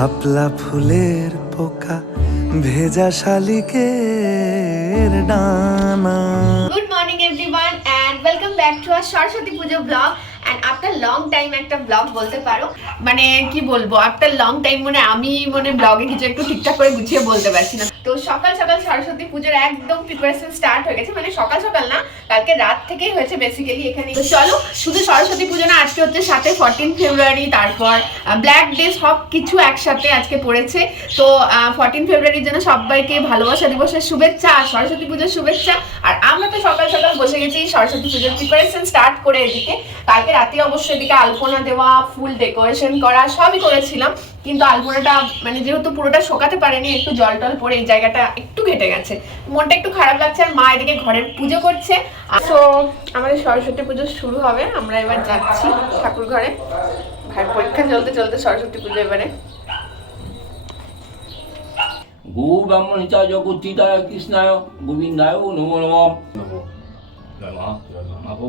শাপলা ফুলের পোকা, ভেজা শালিকের ডানা। Good morning everyone and welcome back to R Saraswati Puja blog and after long time একটা ব্লগ বলতে পারো মানে কি বলব আফটার লং টাইম মানে আমি মানে ব্লগে কিছু একটু ঠিকঠাক করে গুছিয়ে বলতে পারছি না। তো সকাল সকাল সরস্বতী পুজোর একদম প্রিপারেশন স্টার্ট হয়ে গেছে মানে সকাল সকাল না, কালকে রাত থেকেই হয়েছে বেসিক্যালি এখানে। তো চলো, শুধু সরস্বতী পুজো না, আজকে হচ্ছে সাথে ফেব্রুয়ারি তারপর ব্ল্যাক ডে সব কিছু একসাথে আজকে পড়েছে। তো ফোরটিন ফেব্রুয়ারির জন্য সবাইকে ভালোবাসা দিবসের শুভেচ্ছা, আর সরস্বতী পুজোর শুভেচ্ছা। আর আমরা তো সকাল সকাল বসে গেছি, সরস্বতী পুজোর প্রিপারেশন স্টার্ট করে এদিকে। কালকে রাতে অবশ্যই এদিকে আলপনা দেওয়া ফুল ডেকোরেশন করা সবই করেছিলাম। কিন্তু আলপনাটা মানে যেহেতু পুরোটা শোকাতে পারেনি একটু জল টল পরে এই জায়গাটা একটু ঘেটে গেছে। মনটা একটু খারাপ লাগছে আর মা এদিকে ঘরের পুজো করছে। তো আমাদের সরস্বতী পুজো শুরু হবে আমরা এবার যাচ্ছি ঠাকুর ঘরে। ভাইয়ের পরীক্ষা চলতে চলতে সরস্বতী পুজো এবারে। ব্রাহ্মণিতা কৃষ্ণায় গোবিন্দায় নমো। নম। নমো। নমঃ। নমো।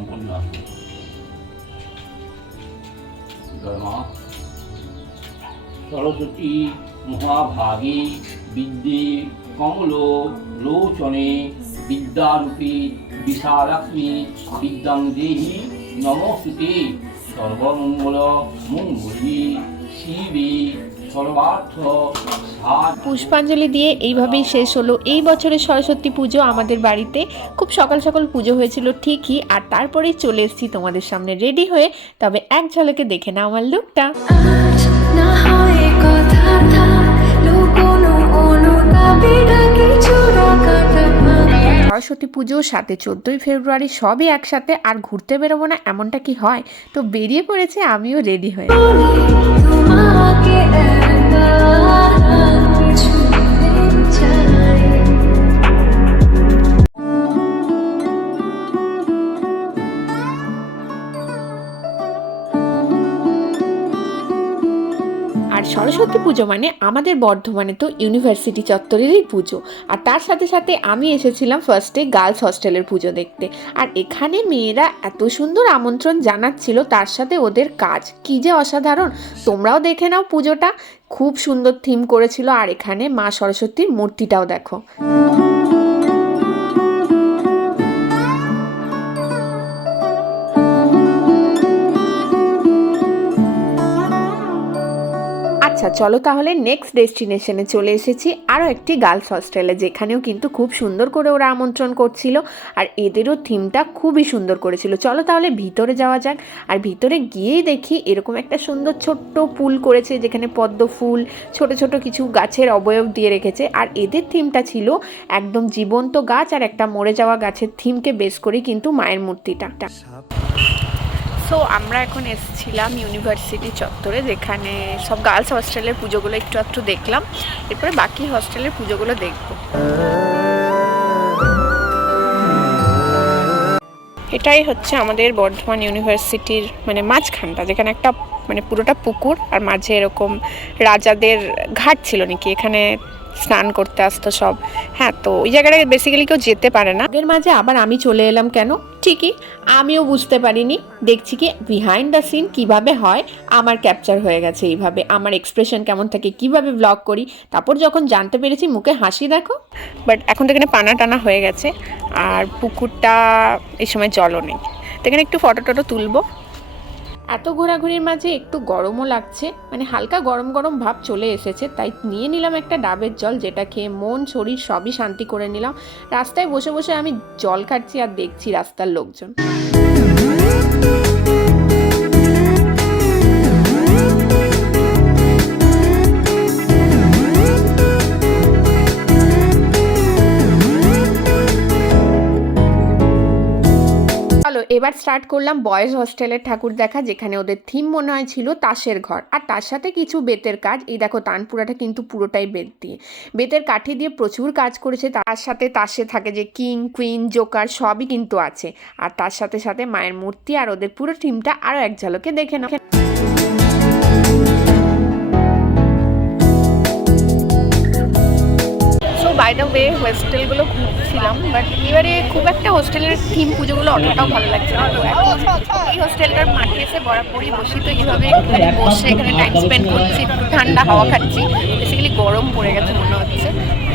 নাম করলাম সরস্বতী মহাভাগী বিদ্যে কমল লোচনে বিদ্যারূপী বিশালক্ষ্মী বিদ্যাং দেহি নমস্তুতে। সর্বমঙ্গল মঙ্গলী শিবে পুষ্পাঞ্জলি দিয়ে এইভাবেই শেষ হলো। এই বছরের সরস্বতী পুজো আমাদের বাড়িতে। খুব সকাল সকাল পুজো হয়েছিল ঠিকই। আর তারপরেই চলে এসেছি তোমাদের সামনে রেডি হয়ে। তবে এক ঝলকে দেখে নাও আমার লুকটা সরস্বতী পুজো সাথে চোদ্দোই ফেব্রুয়ারি সবই একসাথে আর ঘুরতে বেরোবো না এমনটা কি হয়? তো বেরিয়ে পড়েছে আমিও রেডি হয়ে। আর সরস্বতী পুজো মানে আমাদের বর্ধমানে তো ইউনিভার্সিটি চত্বরেরই পুজো। আর তার সাথে সাথে আমি এসেছিলাম ফার্স্টে গার্লস হস্টেলের পুজো দেখতে। আর এখানে মেয়েরা এত সুন্দর আমন্ত্রণ জানাচ্ছিল তার সাথে ওদের কাজ। কি যে অসাধারণ! তোমরাও দেখে নাও পুজোটা। খুব সুন্দর থিম করেছিল। আর এখানে মা সরস্বতীর মূর্তিটাও দেখো। আচ্ছা চলো তাহলে নেক্সট ডেস্টিনেশনে চলে এসেছি। আরও একটি গার্লস হস্টেলে যেখানেও কিন্তু খুব সুন্দর করে ওরা আমন্ত্রণ করছিল আর এদেরও থিমটা খুবই সুন্দর করেছিল। চলো তাহলে ভিতরে যাওয়া যাক আর ভিতরে গিয়েই দেখি এরকম একটা সুন্দর ছোট্ট পুল করেছে যেখানে পদ্ম ফুল, ছোট ছোট কিছু গাছের অবয়ব দিয়ে রেখেছে আর এদের থিমটা ছিল একদম জীবন্ত গাছ আর একটা মরে যাওয়া গাছের থিমকে বেস করেই কিন্তু মায়ের মূর্তিটা। সো আমরা এখন এসেছিলাম ইউনিভার্সিটি চত্বরে, যেখানে সব গার্লস হস্টেলের পুজোগুলো একটু একটু দেখলাম। এরপরে বাকি হস্টেলের পুজোগুলো দেখব। এটাই হচ্ছে আমাদের বর্ধমান ইউনিভার্সিটির মানে মাঝখানটা, যেখানে একটা মানে পুরোটা পুকুর, আর মাঝে এরকম রাজাদের ঘাট ছিল নাকি? এখানে স্নান করতে আসতো সব। হ্যাঁ তো ওই জায়গাটায় বেসিক্যালি কেউ যেতে পারে না। এর মাঝে আবার আমি চলে এলাম কেন? ঠিকই আমিও বুঝতে পারিনি। দেখছি কি বিহাইন্ড দ্য সিন কীভাবে হয় আমার ক্যাপচার হয়ে গেছে এইভাবে। আমার এক্সপ্রেশন কেমন থাকে কীভাবে ব্লগ করি তারপর যখন জানতে পেরেছি মুখে হাসি দেখো। বাট এখন তো এখানে পানা টানা হয়ে গেছে আর পুকুরটা এই সময় জলও নেই। তো এখানে একটু ফটো টটো তুলবো। এত ঘোরাঘুরির মাঝে একটু গরমও লাগছে মানে হালকা গরম গরম ভাব চলে এসেছে, তাই নিয়ে নিলাম একটা ডাবের জল, যেটা খেয়ে মন, শরীর সবই শান্তি করে নিলাম। রাস্তায় বসে বসে আমি জল খাচ্ছি আর দেখছি রাস্তার লোকজন। এবার স্টার্ট করলাম বয়েজ হস্টেলের ঠাকুর দেখা, যেখানে ওদের থিম মনে হয় ছিল তাসের ঘর। আর তার সাথে কিছু বেতের কাজ, এই দেখো তানপুরাটা কিন্তু পুরোটাই বেত দিয়ে। বেতের কাঠি দিয়ে প্রচুর কাজ করেছে, তার সাথে তাসে থাকে যে কিং কুইন জোকার সবই কিন্তু আছে। আর তার সাথে সাথে মায়ের মূর্তি আর ওদের পুরো থিমটা আরও এক ঝালকে দেখে নাও। বাই দ্য ওয়ে হোস্টেলগুলো ঘুরছিলাম বাট এবারে খুব একটা হোস্টেলের থিম পুজোগুলো অতটাও ভালো লাগছে না। এই হোস্টেলটার মাঠে এসে বরাবরই বসি, তো এইভাবে বসে এখানে টাইম স্পেন্ড করছি ঠান্ডা হাওয়া খাচ্ছি বেসিক্যালি গরম পড়ে গেছে মনে হচ্ছে।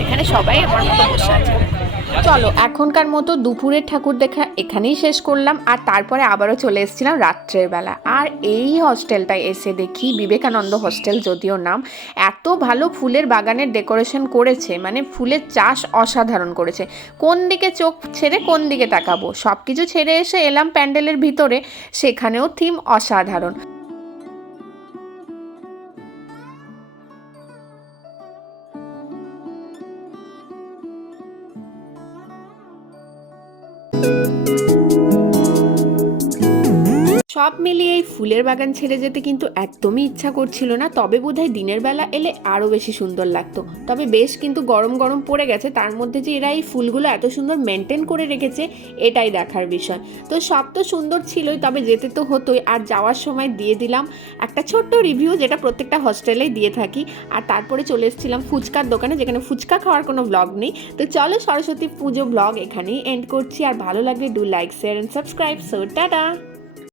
এখানে সবাই আমার মতো বসে আছে। চলো, এখনকার মতো দুপুরের ঠাকুর দেখা এখানেই শেষ করলাম। আর তারপরে আবারও চলে এসেছিলাম রাত্রের বেলা। আর এই হস্টেলটায় এসে দেখি বিবেকানন্দ হস্টেল যদিও নাম, এত ভালো ফুলের বাগানের ডেকোরেশন করেছে মানে ফুলের চাষ অসাধারণ করেছে। কোন দিকে চোখ ছেড়ে কোন দিকে তাকাবো? সব কিছু ছেড়ে এসে এলাম প্যান্ডেলের ভিতরে, সেখানেও থিম অসাধারণ। you. সব মিলিয়ে এই ফুলের বাগান ছেড়ে যেতে কিন্তু একদমই ইচ্ছা করছিল না, তবে বোধহয় দিনের বেলা এলে আরও বেশি সুন্দর লাগতো। তবে বেশ কিন্তু গরম গরম পড়ে গেছে, তার মধ্যে যে এরা এই ফুলগুলো এত সুন্দর মেনটেন করে রেখেছে, এটাই দেখার বিষয়। তো সব তো সুন্দর ছিলই, তবে যেতে তো হতোই। আর যাওয়ার সময় দিয়ে দিলাম একটা ছোট্ট রিভিউ যেটা প্রত্যেকটা হস্টেলেই দিয়ে থাকি। আর তারপরে চলে এসেছিলাম ফুচকার দোকানে, যেখানে ফুচকা খাওয়ার কোনো ব্লগ নেই। তো চলো সরস্বতী পুজো ব্লগ এখানেই এন্ড করছি। আর ভালো লাগলে do like share and subscribe so tata